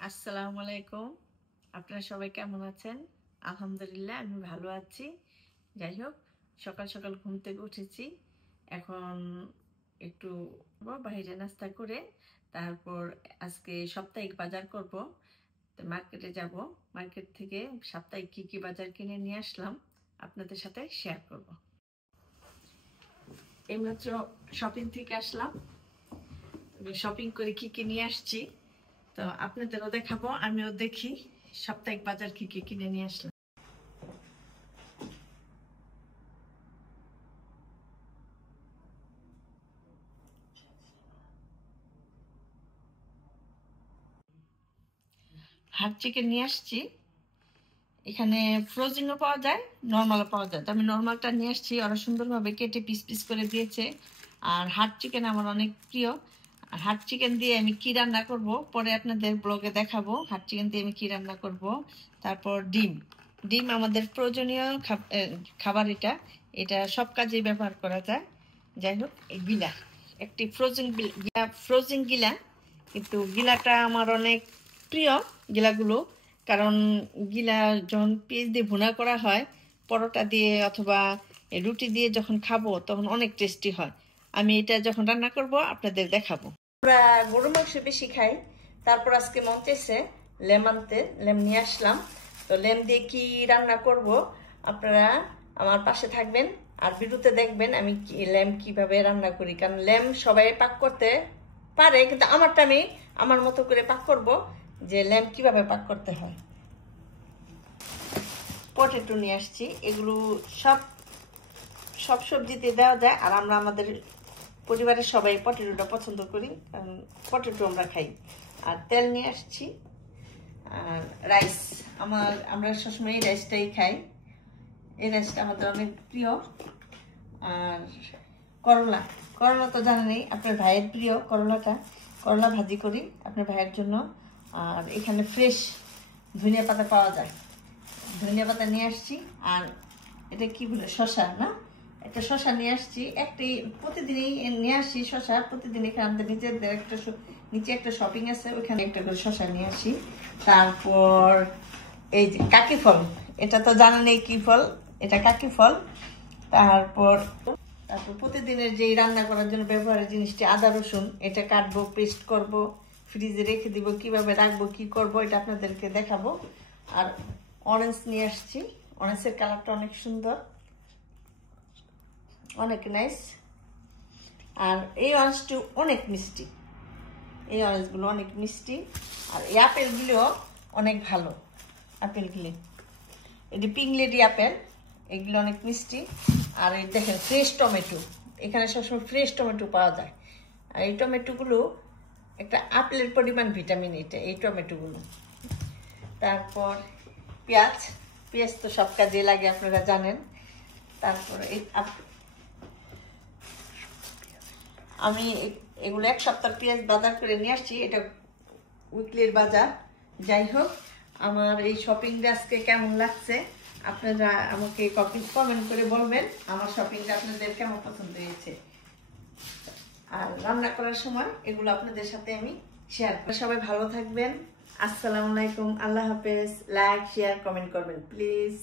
আসসালামু আলাইকুম। আপনারা সবাই কেমন আছেন? আলহামদুলিল্লাহ আমি ভালো আছি। যাই হোক, সকাল সকাল ঘুম থেকে উঠেছি। এখন একটু বাইরে নাস্তা করে তারপর আজকে সাপ্তাহিক বাজার করব। তো মার্কেটে যাব। মার্কেট থেকে সাপ্তাহিক কি কি বাজার কিনে নিয়ে আসলাম আপনাদের সাথে শেয়ার করব। এইমাত্র শপিং থেকে আসলাম। শপিং করে কি কি নিয়ে আসছি তো আপনাদেরও দেখাবো, আমিও দেখি সাপ্তাহিক বাজার কি কি কিনে নিয়ে আসলাম। হাট চিকেন নিয়ে আসছি। এখানে ফ্রোজেনও পাওয়া যায়, নর্মালও পাওয়া যায়। তো আমি নর্মালটা নিয়ে আসছি, ওরা সুন্দরভাবে কেটে পিস পিস করে দিয়েছে। আর হাট চিকেন আমার অনেক প্রিয়। আর হাট চিকেন দিয়ে আমি কি রান্না করব পরে আপনাদের ব্লগে দেখাবো। হাট চিকেন দিয়ে আমি কি রান্না করব। তারপর ডিম ডিম আমাদের প্রয়োজনীয় খাবার। এটা এটা সব কাজেই ব্যবহার করা যায়। যাই হোক, এই গিলা একটি ফ্রোজেন গিলা, কিন্তু গিলাটা আমার অনেক প্রিয় গিলাগুলো। কারণ গিলা যখন পেঁয়াজ দিয়ে ভুনা করা হয় পরোটা দিয়ে অথবা রুটি দিয়ে যখন খাবো তখন অনেক টেস্টি হয়। আমি এটা যখন রান্না করব আপনাদের দেখাবো। আমরা গরু মাংস বেশি খাই, তারপর আজকে মন চাইছে লেম আনতে, লেম নিয়ে আসলাম। তো লেম দিয়ে কি রান্না করব আপনারা আমার পাশে থাকবেন আর ভিডিওতে দেখবেন আমি লেম কিভাবে রান্না করি। কারণ লেম সবাই পাক করতে পারে, কিন্তু আমারটা আমি আমার মতো করে পাক করব, যে লেম কিভাবে পাক করতে হয়। পটেটো নিয়ে আসছি। এগুলো সব সব সবজিতে দেওয়া যায়, আর আমরা আমাদের পরিবারের সবাই পটেটোটা পছন্দ করি, কারণ পটেটো আমরা খাই। আর তেল নিয়ে আসছি। আর রাইস, আমরা সবসময় এই রাইসটাই খাই। এই রাইসটা আমাদের অনেক প্রিয়। আর করলা করলা তো জানেনই, আপনার ভাইয়ের প্রিয় করলাটা। করলা ভাজি করি আপনার ভাইয়ের জন্য। আর এখানে ফ্রেশ ধনিয়া পাতা পাওয়া যায়, ধনিয়া পাতা নিয়ে আসছি। আর এটা কি বলে, শশা না, একটা শশা নিয়ে আসছি। একটি প্রতিদিনই নিয়ে আসি শশা, প্রতিদিন এখানে আমাদের নিচে একটা শপিং আছে, ওইখানে একটা করে শশা নিয়ে আসি। তারপর এই যে কাকি ফল, এটা তো জানেন এই কি ফল, এটা কাকি ফল। তারপর প্রতিদিনের যে রান্না করার জন্য ব্যবহারের জিনিসটি আদা রসুন, এটা কাটবো, পেস্ট করব, ফ্রিজে রেখে দিব। কিভাবে রাখবো কি করব এটা আপনাদেরকে দেখাবো। আর অরেঞ্জ নিয়ে আসছি, অরেঞ্জের কালারটা অনেক সুন্দর, অনেক নাইস। আর এই অরেঞ্জটি অনেক মিষ্টি, এই অরেঞ্জগুলো অনেক মিষ্টি। আর এই আপেলগুলো অনেক ভালো, আপেলগুলি এটি পিঙ্ক লেডি আপেল, এগুলো অনেক মিষ্টি। আর এই দেখেন ফ্রেশ টমেটো, এখানে সবসময় ফ্রেশ টমেটো পাওয়া যায়। আর এই টমেটোগুলো একটা আপেলের পরিমাণ ভিটামিন, এটা এই টমেটোগুলো। তারপর পেঁয়াজ, পেঁয়াজ তো সব কাজে লাগে আপনারা জানেন। তারপর আমি এগুলো এক সপ্তাহ পেঁয়াজ বাজার করে নিয়ে আসছি, এটা উইকলির বাজার। যাই হোক, আমার এই শপিংটা আজকে কেমন লাগছে আপনারা আমাকে কমেন্ট করে বলবেন, আমার শপিংটা আপনাদের কেমন পছন্দ হয়েছে। আর রান্না করার সময় এগুলো আপনাদের সাথে আমি শেয়ার করি। সবাই ভালো থাকবেন। আসসালামু আলাইকুম, আল্লাহ হাফেজ। লাইক শেয়ার কমেন্ট করবেন প্লিজ।